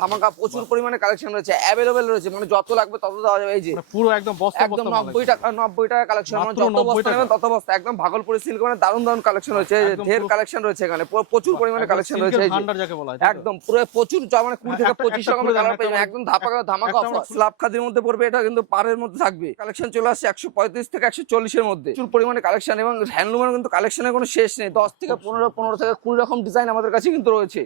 ধামাকা প্রচুর পরিমাণে কালেকশন রয়েছে, অ্যাভেলেবেল রয়েছে, মানে যত লাগবে তত দেওয়া যাবে। এই যে পুরো একদম বস্তা একদম 90 টাকা কালেকশন, মানে যত বস্তা নেবেন তত বস্তা। একদম ভাগলপুরি সিল্ক, মানে দারুণ দারুণ কালেকশন রয়েছে, ঢের কালেকশন রয়েছে এখানে, প্রচুর পরিমাণে কালেকশন রয়েছে। একদম পুরো প্রচুর, মানে 20 থেকে 25 রকমের কালার পেয়ে যাবেন, একদম ধামাকা অফার। স্ল্যাব খাদির মধ্যে পড়বে, এটা কিন্তু পাড়ের মধ্যে থাকবে। কালেকশন চলে আসছে 135 থেকে 140 এর মধ্যে, প্রচুর পরিমাণে কালেকশন। এবং হ্যান্ডলুমের কিন্তু কালেকশনের কোনো শেষ নেই, 10 থেকে 15 থেকে 20 রকম ডিজাইন আমাদের কাছে কিন্তু রয়েছে।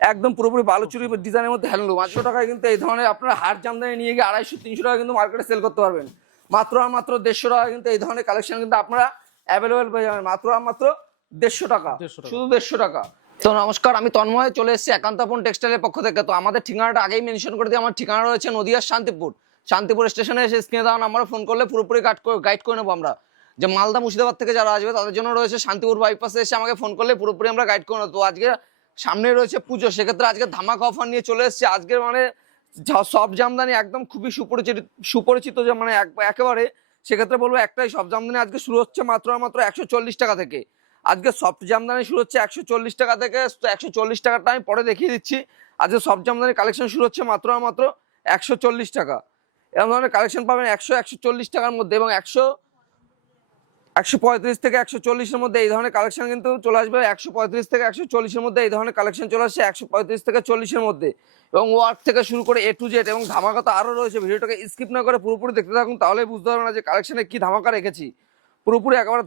একদম পুরোপুরি বালুচুরি ডিজাইনের মধ্যে হ্যান্ডলুম। 500 টাকায় কিন্তু এই ধরনের আপনারা হাট জামদানি নিয়ে গিয়ে 250-300 টাকা কিন্তু মার্কেটে সেল করতে পারবেন। মাত্র 150 টাকা কিন্তু এই ধরনের কালেকশন কিন্তু আপনারা অ্যাভেলেবেল পেয়ে যাবেন, মাত্র 150 টাকা, শুধু 150 টাকা। তো নমস্কার, আমি তন্ময়, চলে এসেছি একান্তপন টেক্সটাইলের পক্ষ থেকে। তো আমাদের ঠিকানাটা আগেই মেনশন করে দিই, আমার ঠিকানা রয়েছে নদিয়ার শান্তিপুর স্টেশনে এসে স্ক্রিনে দেওয়া নাম্বারে ফোন করলে পুরোপুরি গাইড করে নেবো আমরা। যে মালদা মুর্শিদাবাদ থেকে যারা আসবে তাদের জন্য রয়েছে শান্তিপুর বাইপাসে এসে আমাকে ফোন করলে পুরোপুরি আমরা গাইড করে নেবো। তো আজকে সামনে রয়েছে পুজো, সেক্ষেত্রে আজকে ধামাকা অফার নিয়ে চলে এসেছি। আজকের মানে সব জামদানি একদম খুবই সুপরিচিত মানে একেবারে, সেক্ষেত্রে বলবো একটাই, সব জামদানি আজকে শুরু হচ্ছে মাত্র 140 টাকা থেকে। আজকে সফট জামদানি শুরু হচ্ছে 140 টাকা থেকে। 140 টাকাটা আমি পরে দেখিয়ে দিচ্ছি। আজকে সফট জামদানি কালেকশন শুরু হচ্ছে মাত্র 140 টাকা। এরকম ধরনের কালেকশন পাবেন 140 টাকার মধ্যে, এবং 135 থেকে 140 এর মধ্যে এই ধরনের কালেকশন কিন্তু চলে আসবে। 135 থেকে 140 এর মধ্যে এই ধরনের কালেকশন চলে আসছে 135 থেকে 40 এর মধ্যে, এবং ওয়ার্ক থেকে শুরু করে A to Z, এবং ধামাকা তো আরো রয়েছে। ভিডিওটাকে স্কিপ না করে পুরোপুরি দেখতে থাকুন, তাহলে বুঝতে পারবেন না যে কালেকশনে কি ধামাকা রেখেছি। পুরোপুরি একেবারে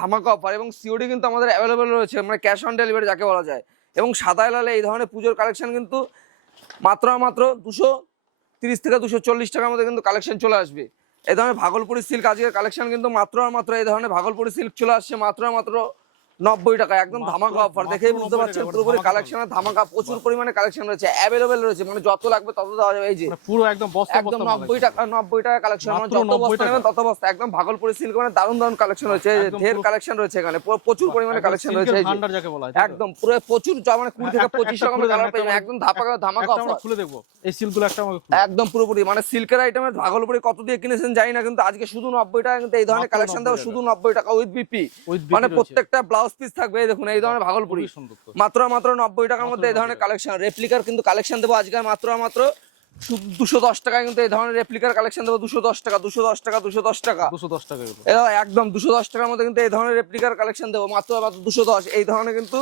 ধামাকা অফার, এবং সিওডি কিন্তু আমাদের অ্যাভেলেবেল রয়েছে, মানে ক্যাশ অন ডেলিভারি যাকে বলা যায়। এবং সাদায় লালে এই ধরনের পুজোর কালেকশন কিন্তু মাত্র 230 থেকে 240 টাকার মধ্যে কিন্তু কালেকশন চলে আসবে। এই ধরনের ভাগলপুরি সিল্ক আজকের কালেকশন কিন্তু মাত্র এই ধরনের ভাগলপুরি সিল্ক চলে আসছে মাত্র 90 টাকা, একদম ধামাকা অফার। দেখেই বুঝতে পারছেন পুরোপুরি কালেকশনের ধামাকা, প্রচুর পরিমাণে কালেকশন রয়েছে, অ্যাভেলেবেল রয়েছে, মানে যত লাগবে তত দেওয়া যাবে। এই যে পুরো একদম 90 টাকা কালেকশন, মানে যত বস্তা নেবেন তত বস্তা। একদম ভাগলপুরি সিল্ক, মানে দারুণ দারুণ কালেকশন রয়েছে, ঢের কালেকশন রয়েছে এখানে, প্রচুর পরিমাণে কালেকশন রয়েছে। একদম পুরো প্রচুর, মানে 20 থেকে 25 রকমের কালার পেয়ে যাবেন, একদম ধামাকা অফার। খুলে দেখবো এই সিল্কগুলো একটা একদম পুরোপুরি, মানে সিল্কের আইটেমের ভাগলপুরি কত দিয়ে কিনেছেন জানি না, কিন্তু আজকে শুধু 90 টাকা কিন্তু এই ধরনের কালেকশন দেবো, শুধু 90 টাকা উইথ বিপি, মানে প্রত্যেকটা ব্লাউজ পিস থাকবে। দেখুন এই ধরনের ভাগলপুরি মাত্র 90 টাকার মধ্যে এই ধরনের কালেকশন। রেপ্লিকার কিন্তু কালেকশন দেবো আজকে মাত্র 210 টাকায় কিন্তু এই ধরনের রেপ্লিকার কালেকশন দেবো। 210 টাকা একদম 210 টাকার মধ্যে কিন্তু এই ধরনের রেপ্লিকার কালেকশন দেবো মাত্র 210। এই ধরনের কিন্তু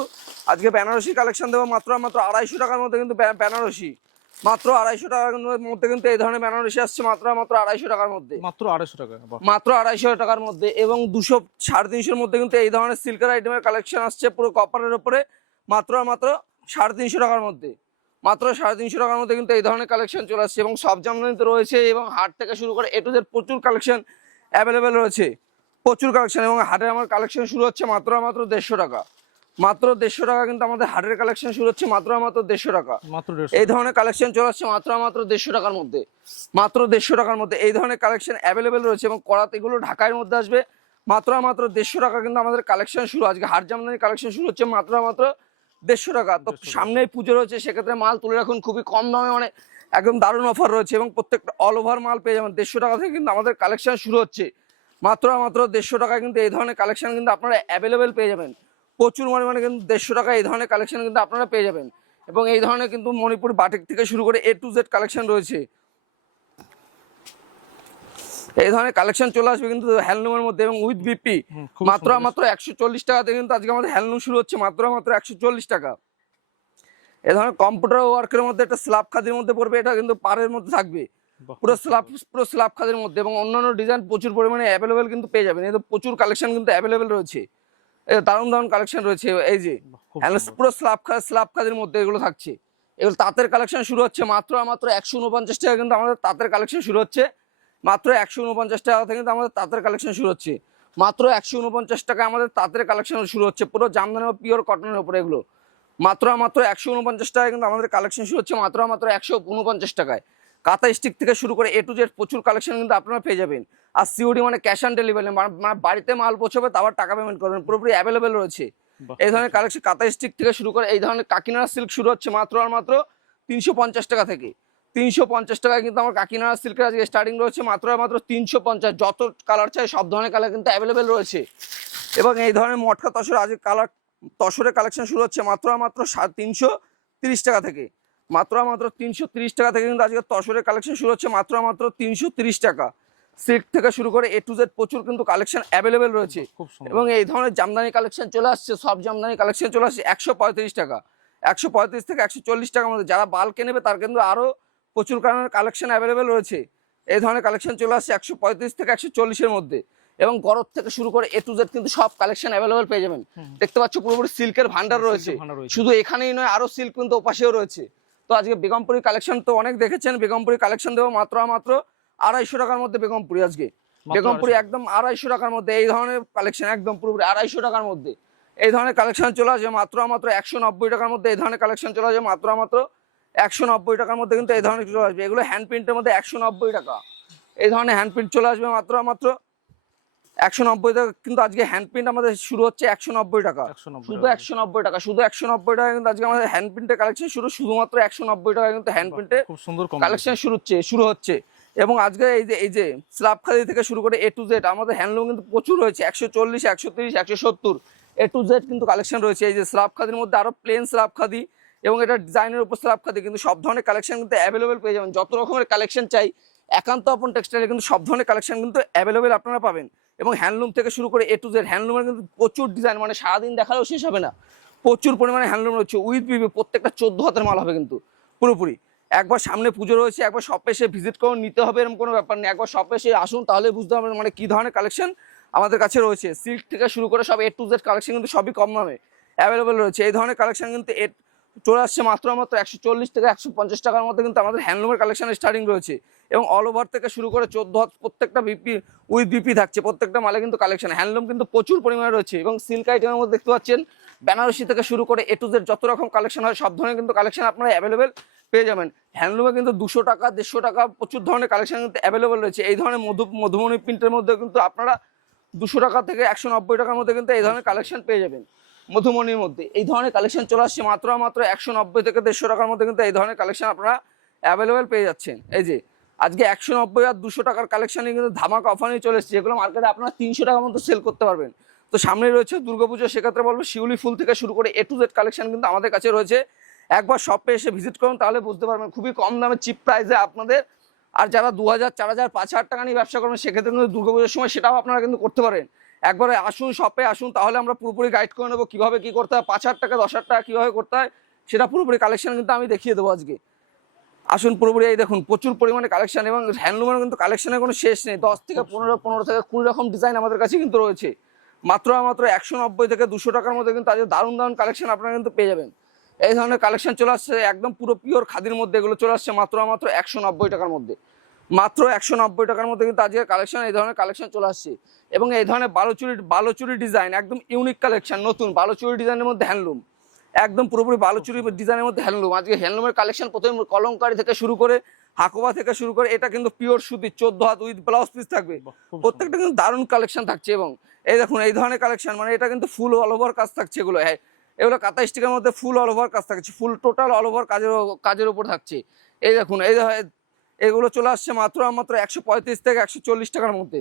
আজকে বেনারসি কালেকশন দেবো মাত্র 250 টাকার মধ্যে, কিন্তু বেনারসি মাত্র 250 টাকার মধ্যে কিন্তু এই ধরনের বেনারসি আসছে মাত্র 250 টাকার মধ্যে, মাত্র 250 টাকার মধ্যে। এবং 200-350 মধ্যে কিন্তু এই ধরনের সিল্কের আইটেমের কালেকশন আসছে পুরো কপারের উপরে মাত্র 350 টাকার মধ্যে, মাত্র 350 টাকার মধ্যে কিন্তু এই ধরনের কালেকশন চলে আসছে। এবং সব জামদানিতে রয়েছে, এবং হাট থেকে শুরু করে A to Z প্রচুর কালেকশন অ্যাভেলেবেল রয়েছে, প্রচুর কালেকশন। এবং হাটের আমার কালেকশন শুরু হচ্ছে মাত্র 150 টাকা, মাত্র 150 টাকা কিন্তু আমাদের হাটের কালেকশন শুরু হচ্ছে মাত্র 150 টাকা। এই ধরনের কালেকশন চলে আসছে মাত্র 150 টাকার মধ্যে, মাত্র 150 টাকার মধ্যে এই ধরনের কালেকশন অ্যাভেলেবেল রয়েছে। এবং করাতে এগুলো ঢাকার মধ্যে আসবে মাত্র 150 টাকা কিন্তু আমাদের কালেকশন শুরু। আজকে হাট জামদানি কালেকশন শুরু হচ্ছে মাত্র 150 টাকা। তো সামনেই পুজো রয়েছে, সেক্ষেত্রে মাল তুলে রাখুন খুবই কম দামে, মানে একদম দারুণ অফার রয়েছে, এবং প্রত্যেকটা অল ওভার মাল পেয়ে যাবেন। 150 টাকা থেকে কিন্তু আমাদের কালেকশন শুরু হচ্ছে মাত্র 150 টাকায় কিন্তু এই ধরনের কালেকশন কিন্তু আপনারা অ্যাভেলেবেল পেয়ে যাবেন, প্রচুর পরিমাণে কিন্তু 150 টাকা এই ধরনের কালেকশন কিন্তু আপনারা পেয়ে যাবেন। এবং এই ধরনের কিন্তু মণিপুর বাটিক থেকে শুরু করে A to Z কালেকশন রয়েছে, এই ধরনের কালেকশন চলে আসবে কিন্তু হ্যান্ডলুমের মধ্যে, এবং উইথ বিপি মাত্র 140 টাকাতে কিন্তু আজকে আমাদের হ্যান্ডলুম শুরু হচ্ছে মাত্র 140 টাকা। এই ধরনের কম্পিউটার ওয়ার্কের মধ্যে একটা স্ল্যাব খাদির মধ্যে পড়বে, এটা কিন্তু পাড়ের মধ্যে থাকবে, পুরো স্ল্যাব খাদির মধ্যে, এবং অন্যান্য ডিজাইন প্রচুর পরিমাণে অ্যাভেলেবেল কিন্তু পেয়ে যাবেন। এই তো প্রচুর কালেকশন কিন্তু অ্যাভেলেবেল রয়েছে, দারুণ দারুণ কালেকশন রয়েছে। এই যে পুরো স্ল্যাব খাদির মধ্যে এগুলো থাকছে, এগুলো তাঁতের কালেকশন শুরু হচ্ছে মাত্র 149 টাকা কিন্তু আমাদের তাঁতের কালেকশন শুরু হচ্ছে, মাত্র 149 টাকা থেকে কিন্তু আমাদের তাঁতের কালেকশন শুরু হচ্ছে, মাত্র 149 টাকা আমাদের তাঁতের কালেকশন শুরু হচ্ছে, পুরো জামদানি ও পিওর কটনের উপরে এগুলো মাত্র 149 টাকায় কিন্তু আমাদের কালেকশন শুরু হচ্ছে, মাত্র 149 টাকায়। কাঁথা স্টিক থেকে শুরু করে A to Z প্রচুর কালেকশন কিন্তু আপনারা পেয়ে যাবেন। আর সিওডি মানে ক্যাশ অন ডেলিভারি, মানে বাড়িতে মাল পৌঁছাবে তারপর টাকা পেমেন্ট করবেন, পুরোপুরি অ্যাভেলেবেল রয়েছে। এই ধরনের কালেকশন কাঁথা স্টিক থেকে শুরু করে এই ধরনের কাকিনাড়া সিল্ক শুরু হচ্ছে মাত্র 350 টাকা থেকে। 350 টাকায় কিন্তু আমার কাকিনাড়া সিল্কের আজকে স্টার্টিং রয়েছে মাত্র 350। যত কালার চাই সব ধরনের কালার কিন্তু অ্যাভেলেবেল রয়েছে। এবং এই ধরনের মটকা তসর আজকে তসরের কালেকশন শুরু হচ্ছে মাত্র 330 টাকা থেকে। মাত্র 330 টাকা থেকে কিন্তু আজকে তসরের কালেকশন শুরু হচ্ছে মাত্র 330 টাকা। সিল্ক থেকে শুরু করে A to Z প্রচুর কিন্তু কালেকশন অ্যাভেলেবেল রয়েছে। এবং এই ধরনের জামদানি কালেকশন চলে আসছে, সব জামদানি কালেকশন চলে আসছে 135 টাকা, 135 থেকে 140 টাকার মধ্যে। যারা বাল্কে নেবে তার কিন্তু আরো প্রচুর কালেকশন অ্যাভেলেবেল রয়েছে। এই ধরনের কালেকশন চলে আসছে 135 থেকে 140 এর মধ্যে। এবং গরদ থেকে শুরু করে A to Z কিন্তু সব কালেকশন অ্যাভেলেবেল পেয়ে যাবেন। দেখতে পাচ্ছ পুরোপুরি সিল্কের ভান্ডার রয়েছে, শুধু এখানেই নয় আরো সিল্ক কিন্তু ওপাশেও রয়েছে। তো আজকে বেগমপুরি কালেকশন তো অনেক দেখেছেন, বেগমপুরি কালেকশন দেবো মাত্র 250 টাকার মধ্যে। বেগমপুরি আজকে বেগমপুরি একদম 250 টাকার মধ্যে। এই ধরনের কালেকশন একদম পুরোপুরি 250 টাকার মধ্যে। এই ধরনের কালেকশন চলে আসবে মাত্র 190 টাকার মধ্যে। এই ধরনের কালেকশন চলে আসবে মাত্র 190 টাকার মধ্যে কিন্তু এই ধরনের চলে আসবে। এগুলো হ্যান্ড প্রিন্টের মধ্যে 190 টাকা। এই ধরনের হ্যান্ড প্রিন্ট চলে আসবে মাত্র 190 টাকা। কিন্তু আজকে হ্যান্ড প্রিন্ট আমাদের শুরু হচ্ছে 190 টাকা, শুধু 190 টাকা, শুধু 190 টাকা কিন্তু আজকে আমাদের হ্যান্ড প্রিন্টের কালেকশন শুধুমাত্র 190 টাকা কিন্তু হ্যান্ড প্রিন্টের খুব সুন্দর কালেকশন শুরু হচ্ছে। এবং আজকে এই যে স্ল্যাব খাদি থেকে শুরু করে A to Z আমাদের হ্যান্ডলুম কিন্তু প্রচুর রয়েছে, 140, 130, 170 A to Z কিন্তু কালেকশন রয়েছে। এই যে স্ল্যাব খাদির মধ্যে আরো প্লেন স্ল্যাব খাদি এবং এটা ডিজাইনের উপর স্ল্যাব খাদি, কিন্তু সব ধরনের কালেকশন কিন্তু অ্যাভেলেবেল পেয়ে যাবেন। যত রকমের কালেকশন চাই একান্ত আপন টেক্সটাইলে কিন্তু সব ধরনের কালেকশন কিন্তু অ্যাভেলেবেল আপনারা পাবেন। এবং হ্যান্ডলুম থেকে শুরু করে A to Z হ্যান্ডলুমের কিন্তু প্রচুর ডিজাইন, মানে সারাদিন দেখালেও শেষ হবে না। প্রচুর পরিমাণে হ্যান্ডলুম রয়েছে উইথ বিবি, প্রত্যেকটা 14 হাতের মাল হবে কিন্তু পুরোপুরি। একবার সামনে পুজো রয়েছে, একবার শপে এসে ভিজিট করে নিতে হবে এরকম কোনো ব্যাপার নেই। একবার শপে এসে আসুন, তাহলে বুঝতে পারবেন মানে কি ধরনের কালেকশন আমাদের কাছে রয়েছে। সিল্ক থেকে শুরু করে সব A to Z কালেকশন কিন্তু সবই কম দামে অ্যাভেলেবেল রয়েছে। এই ধরনের কালেকশন কিন্তু চলে আসছে মাত্র 140 থেকে 150 টাকার মধ্যে কিন্তু আমাদের হ্যান্ডলুমের কালেকশন স্টার্টিং রয়েছে। এবং অল ওভার থেকে শুরু করে 14 হাত প্রত্যেকটা বিপি উইথ বিপি থাকছে, প্রত্যেকটা মালে কিন্তু কালেকশন হ্যান্ডলুম কিন্তু প্রচুর পরিমাণে রয়েছে। এবং সিল্ক আইটেমের মধ্যে দেখতে পাচ্ছেন বেনারসি থেকে শুরু করে A to Z যত রকম কালেকশন হয় সব ধরনের কিন্তু কালেকশন আপনারা অ্যাভেলেবেল পেয়ে যাবেন। হ্যান্ডলুমে কিন্তু 200 টাকা, 150 টাকা প্রচুর ধরনের কালেকশন কিন্তু অ্যাভেলেবেল রয়েছে। এই ধরনের মধুমণি প্রিন্টের মধ্যে কিন্তু আপনারা 200 টাকা থেকে 190 টাকার মধ্যে কিন্তু এই ধরনের কালেকশন পেয়ে যাবেন। মধুমণির মধ্যে এই ধরনের কালেকশন চলে আসছে মাত্র 190 থেকে 150 টাকার মধ্যে কিন্তু এই ধরনের কালেকশন আপনারা অ্যাভেলেবেল পেয়ে যাচ্ছেন। এই যে আজকে 190 আর 200 টাকার কালেকশনে কিন্তু ধামাকা অফার নিয়ে চলে এসেছে, যেগুলো মার্কেটে আপনারা 300 টাকার মতো সেল করতে পারবেন। তো সামনে রয়েছে দুর্গাপুজো, সেক্ষেত্রে বলবো শিউলি ফুল থেকে শুরু করে A to Z কালেকশন কিন্তু আমাদের কাছে রয়েছে। একবার শপে এসে ভিজিট করুন, তাহলে বুঝতে পারবেন খুবই কম দামে চিপ প্রাইসে আপনাদের। আর যারা 2000, 4000, 5000 টাকা নিয়ে ব্যবসা করবেন সেক্ষেত্রে কিন্তু দুর্গাপুজোর সময় সেটাও আপনারা কিন্তু করতে পারেন। একবারে আসুন শপে আসুন, তাহলে আমরা পুরোপুরি গাইড করে নেবো কীভাবে কী করতে হয়। 5000 টাকা 10,000 টাকা কীভাবে করতে হয় সেটা পুরোপুরি কালেকশন কিন্তু আমি দেখিয়ে দেবো আজকে। আসুন পুরোপুরি এই দেখুন প্রচুর পরিমাণে কালেকশন। এবং হ্যান্ডলুমের কিন্তু কালেকশনের কোনো শেষ নেই, 10 থেকে 15 থেকে 20 রকম ডিজাইন আমাদের কাছে কিন্তু রয়েছে। মাত্র 190 থেকে 200 টাকার মধ্যে কিন্তু আজকে দারুণ দারুণ কালেকশন আপনারা কিন্তু পেয়ে যাবেন। এই ধরনের কালেকশন চলে আসছে একদম পুরো পিওর খাদির মধ্যে, এগুলো চলে আসছে মাত্র 190 টাকার মধ্যে। মাত্র 190 টাকার মধ্যে কিন্তু আজকে কালেকশন, এই ধরনের কালেকশন চলে আসছে। এবং এই ধরনের বালুচুরি ডিজাইন একদম ইউনিক কালেকশন, নতুন বালুচুরি ডিজাইনের মধ্যে হ্যান্ডলুম, একদম পুরোপুরি বালুচুরি ডিজাইনের মধ্যে হ্যান্ডলুম। আজকে হ্যান্ডলুমের কালেকশন প্রথমে কলমকারি থেকে শুরু করে হাকোবা থেকে শুরু করে, এটা কিন্তু পিওর সুতি 14 হাত উইথ ব্লাউজ পিস থাকবে, প্রত্যেকটা কিন্তু দারুণ কালেকশন থাকছে। এবং এই দেখুন এই ধরনের কালেকশন, মানে এটা কিন্তু ফুল অল ওভার কাজ থাকছে। এগুলো এগুলো কাঁথা স্টিকের মধ্যে ফুল অল ওভার কাজ থাকছে, ফুল টোটাল অল ওভার কাজের উপর থাকছে। এই দেখুন এগুলো চলে আসছে মাত্র 135 থেকে 140 টাকার মধ্যে।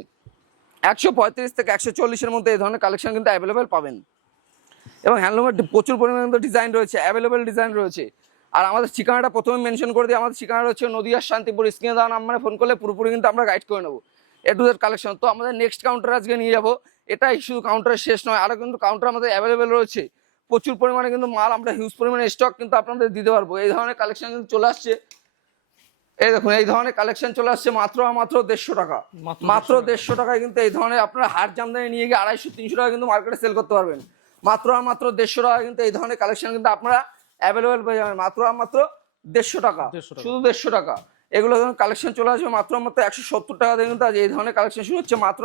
135 থেকে 140-এর মধ্যে এই ধরনের কালেকশন কিন্তু অ্যাভেলেবেল পাবেন। এবং হ্যান্ডলুমের প্রচুর পরিমাণে কিন্তু ডিজাইন রয়েছে, অ্যাভেলেবেল ডিজাইন রয়েছে। আর আমাদের ঠিকানাটা প্রথমে মেনশন করে দিই, আমাদের ঠিকানা রয়েছে নদিয়ার শান্তিপুর। স্ক্রিনে দেওয়া নাম্বারে ফোন করলে পুরোপুরি কিন্তু আমরা গাইড করে নেবো A to Z কালেকশন। তো আমাদের নেক্সট কাউন্টার আজকে নিয়ে যাবো, এটাই শুধু কাউন্টারের শেষ নয়, আরও কিন্তু কাউন্টার আমাদের অ্যাভেলেবেল রয়েছে। প্রচুর পরিমাণে কিন্তু মাল, আমরা হিউজ পরিমাণে স্টক কিন্তু আপনাদের দিতে পারবো। এই ধরনের কালেকশন কিন্তু চলে আসছে। এই দেখুন এই ধরনের কালেকশন চলে আসছে মাত্র 150 টাকা, মাত্র 150 টাকায় কিন্তু এই ধরনের আপনারা হাট জামদানি নিয়ে গিয়ে 250-300 টাকা কিন্তু মার্কেটে সেল করতে পারবেন। মাত্র 150 টাকা কিন্তু এই ধরনের কালেকশন কিন্তু আপনারা অ্যাভেলেবেল পেয়ে যাবেন। মাত্র 150 টাকা, শুধু 150 টাকা। এগুলো ধরুন কালেকশন চলে আসবে মাত্র 170 টাকা দিয়ে কিন্তু আজ এই ধরনের কালেকশন শুরু হচ্ছে। মাত্র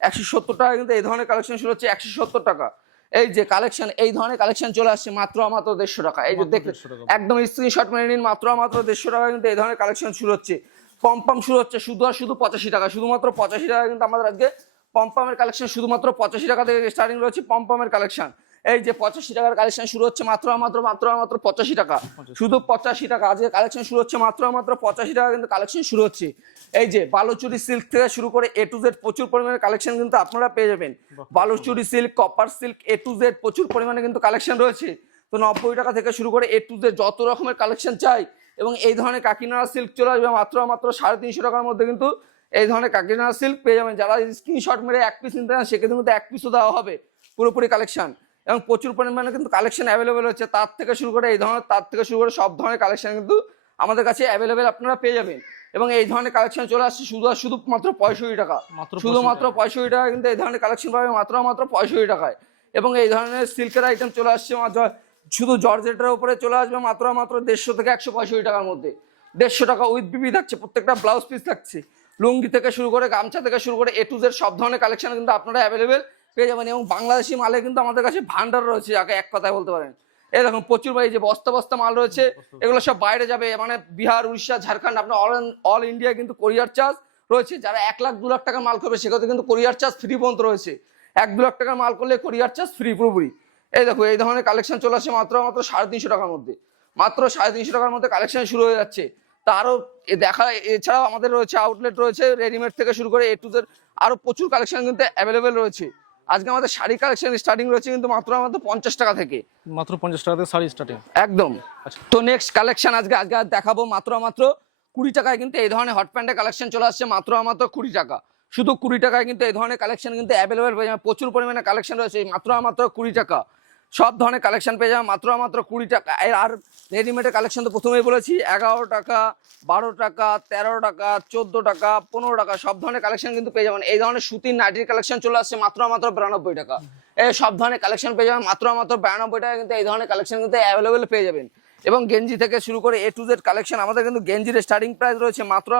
170 টাকা কিন্তু এই ধরনের কালেকশন শুরু হচ্ছে, 170 টাকা। এই যে কালেকশন, এই ধরনের কালেকশন চলে আসছে মাত্র 150 টাকা। এই যে দেখুন একদম স্ক্রিনশট মেরে নিন, মাত্র 150 টাকা কিন্তু এই ধরনের কালেকশন শুরু হচ্ছে। পম্পম শুরু হচ্ছে শুধু আর শুধু 85 টাকা, শুধুমাত্র 85 টাকা কিন্তু আমাদের আজকে পম্পমের কালেকশন শুধুমাত্র 85 টাকা থেকে স্টার্টিং রয়েছে পম্পমের কালেকশন। এই যে 85 টাকার কালেকশন শুরু হচ্ছে মাত্র 85 টাকা, শুধু 85 টাকা আজকে কালেকশন শুরু হচ্ছে। মাত্র 85 টাকা কিন্তু কালেকশন শুরু হচ্ছে। এই যে বালুচুরি সিল্ক থেকে শুরু করে A to Z প্রচুর পরিমাণে কালেকশন কিন্তু আপনারা পেয়ে যাবেন। Baluchari silk, copper silk, A to Z প্রচুর পরিমাণে কিন্তু কালেকশন রয়েছে। তো 90 টাকা থেকে শুরু করে A to Z যত রকমের কালেকশন চাই, এবং এই ধরনের কাকিনাড়া সিল্ক চলে আসবে মাত্র 350 টাকার মধ্যে কিন্তু এই ধরনের কাকিনাড়া সিল্ক পেয়ে যাবেন। যারা স্ক্রিনশট মেরে এক পিস নিতে চান সেক্ষেত্রে কিন্তু এক পিসও দেওয়া হবে পুরোপুরি কালেকশন, এবং প্রচুর পরিমাণে কিন্তু কালেকশন অ্যাভেলেবেল হচ্ছে। তার থেকে শুরু করে সব ধরনের কালেকশন কিন্তু আমাদের কাছে অ্যাভেলেবেল আপনারা পেয়ে যাবেন। এবং এই ধরনের কালেকশন চলে আসছে শুধুমাত্র 65 টাকা, শুধুমাত্র 65 টাকা কিন্তু এই ধরনের কালেকশন পাবে মাত্র 65 টাকায়। এবং এই ধরনের সিল্কের আইটেম চলে আসছে শুধু জর্জেটের উপরে চলে আসবে মাত্র 150 থেকে 165 টাকার মধ্যে। 150 টাকা উইথ বিবি থাকছে, প্রত্যেকটা ব্লাউজ পিস থাকছে, লুঙ্গি থেকে শুরু করে গামছা থেকে শুরু করে A to Z সব ধরনের কালেকশন কিন্তু আপনারা অ্যাভেলেবেল পেয়ে যাবেন। এবং বাংলাদেশি মালে কিন্তু আমাদের কাছে ভান্ডার রয়েছে, যাকে এক কথায় বলতে পারেন। এই দেখুন প্রচুর এই যে বস্তা বস্তা মাল রয়েছে, এগুলো সব বাইরে যাবে, মানে বিহার, উড়িষ্যা, ঝাড়খণ্ড, আপনার অল ইন্ডিয়া কিন্তু কোরিয়ার চার্জ রয়েছে। যারা 1 লাখ 2 লাখ টাকার মাল করবে সেক্ষেত্রে কিন্তু কোরিয়ার চার্জ ফ্রি পর্যন্ত রয়েছে। 1-2 লাখ টাকার মাল করলে কোরিয়ার চার্জ ফ্রি পুরোপুরি। এই দেখো এই ধরনের কালেকশন চলে আসে মাত্র 350 টাকার মধ্যে, মাত্র 350 টাকার মধ্যে কালেকশন শুরু হয়ে যাচ্ছে। তা আরো এছাড়াও আমাদের রয়েছে আউটলেট রয়েছে, রেডিমেড থেকে শুরু করে A to Z আরো প্রচুর কালেকশন কিন্তু অ্যাভেলেবেল রয়েছে। আজকে আমাদের শাড়ি কালেকশন স্টার্টিং রয়েছে কিন্তু মাত্র 50 টাকা থেকে, মাত্র 50 টাকা থেকে শাড়ি স্টার্টিং একদম। তো নেক্সট কালেকশন আজকে দেখাবো মাত্র 20 টাকায় কিন্তু এই ধরনের হট প্যান্টের কালেকশন চলে আসছে মাত্র 20 টাকা। শুধু 20 টাকায় কিন্তু এই ধরনের কালেকশন কিন্তু অ্যাভেলেবেল পেয়ে যাবেন। প্রচুর পরিমাণে কালেকশন রয়েছে মাত্র 20 টাকা। সব ধরনের কালেকশন পেয়ে যাবেন মাত্র 20 টাকা। আর রেডিমেডের কালেকশন তো প্রথমেই বলেছি 11 টাকা, 12 টাকা, 13 টাকা, 14 টাকা, 15 টাকা সব ধরনের কালেকশন কিন্তু পেয়ে যাবেন। এই ধরনের সুতির নাইটির কালেকশন চলে আসছে মাত্র 92 টাকা। এই সব ধরনের কালেকশন পেয়ে যাবেন মাত্র 92 টাকা কিন্তু এই ধরনের কালেকশন কিন্তু অ্যাভেলেবেল পেয়ে যাবেন। এবং গেঞ্জি থেকে শুরু করে A to Z কালেকশন আমাদের কিন্তু গেঞ্জির স্টার্টিং প্রাইস রয়েছে মাত্র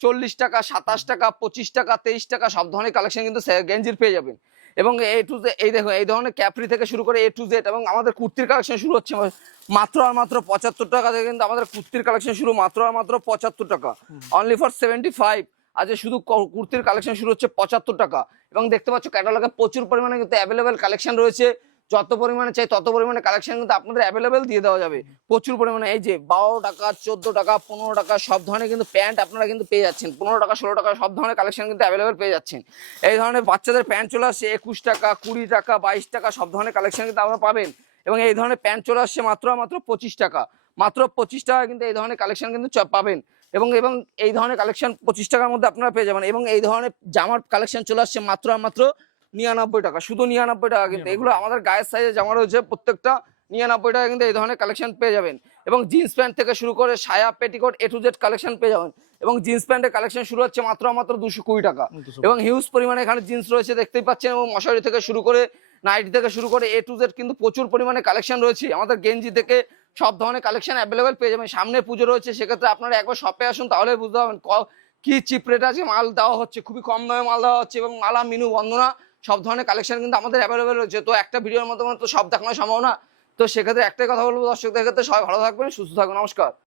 40 টাকা, 27 টাকা, 25 টাকা, 23 টাকা সব ধরনের কালেকশন কিন্তু গেঞ্জির পেয়ে যাবেন। এবং A to Z এই দেখো এই ধরনের ক্যাপরি থেকে শুরু করে A to Z, এবং আমাদের কুর্তির কালেকশন শুরু হচ্ছে মাত্র 75 টাকা থেকে কিন্তু আমাদের কুর্তির কালেকশন শুরু মাত্র 75 টাকা, অনলি ফর 75। আজ শুধু কুর্তির কালেকশন শুরু হচ্ছে 75 টাকা। এবং দেখতে পাচ্ছ ক্যাটালগে প্রচুর পরিমাণে কিন্তু অ্যাভেলেবেল কালেকশন রয়েছে, যত পরিমাণে চাই তত পরিমাণে কালেকশন কিন্তু আপনাদের অ্যাভেলেবেল দিয়ে দেওয়া যাবে প্রচুর পরিমাণে। এই যে 12 টাকা, 14 টাকা, 15 টাকা সব ধরনের কিন্তু প্যান্ট আপনারা কিন্তু পেয়ে যাচ্ছেন। 15 টাকা, 16 টাকা সব ধরনের কালেকশন কিন্তু অ্যাভেলেবেল পেয়ে যাচ্ছেন। এই ধরনের বাচ্চাদের প্যান্ট চলে আসছে 21 টাকা, 20 টাকা, 22 টাকা সব ধরনের কালেকশন কিন্তু আপনারা পাবেন। এবং এই ধরনের প্যান্ট চলে আসছে মাত্র 25 টাকা, মাত্র 25 টাকা কিন্তু এই ধরনের কালেকশন কিন্তু পাবেন। এবং এই ধরনের কালেকশন 25 টাকার মধ্যে আপনারা পেয়ে যাবেন। এবং এই ধরনের জামার কালেকশন চলে আসছে মাত্র 99 টাকা, শুধু 99 টাকা কিন্তু। এগুলো আমাদের গায়ের সাইজে জামা রয়েছে, প্রত্যেকটা 99 টাকা কিন্তু এই ধরনের কালেকশন পেয়ে যাবেন। এবং জিন্স প্যান্ট থেকে শুরু করে সায়া, petticoat A to Z collection পেয়ে যাবেন। এবং জিন্স প্যান্টের কালেকশন শুরু হচ্ছে মাত্র 220 টাকা। এবং হিউজ পরিমাণে এখানে জিন্স রয়েছে দেখতেই পাচ্ছেন। এবং মশারি থেকে শুরু করে নাইটি থেকে শুরু করে A to Z কিন্তু প্রচুর পরিমাণে কালেকশন রয়েছে। আমাদের গেঞ্জি থেকে সব ধরনের কালেকশন অ্যাভেলেবেল পেয়ে যাবেন। সামনে পুজো রয়েছে, সেক্ষেত্রে আপনারা একবার শপে আসুন, তাহলে বুঝতে পারবেন কি চিপ রেট আছে মাল দেওয়া হচ্ছে, খুবই কম দামে মাল দেওয়া হচ্ছে। এবং মালা, মিনু, বন্দনা সব ধরনের কালেকশন কিন্তু আমাদের অ্যাভেলেবেল রয়েছে। তো একটা ভিডিওর মতো তো সব দেখানো সম্ভব না, তো সেক্ষেত্রে একটাই কথা বলবো দর্শকদের ক্ষেত্রে, সবাই ভালো থাকবেন, সুস্থ থাকবেন, নমস্কার।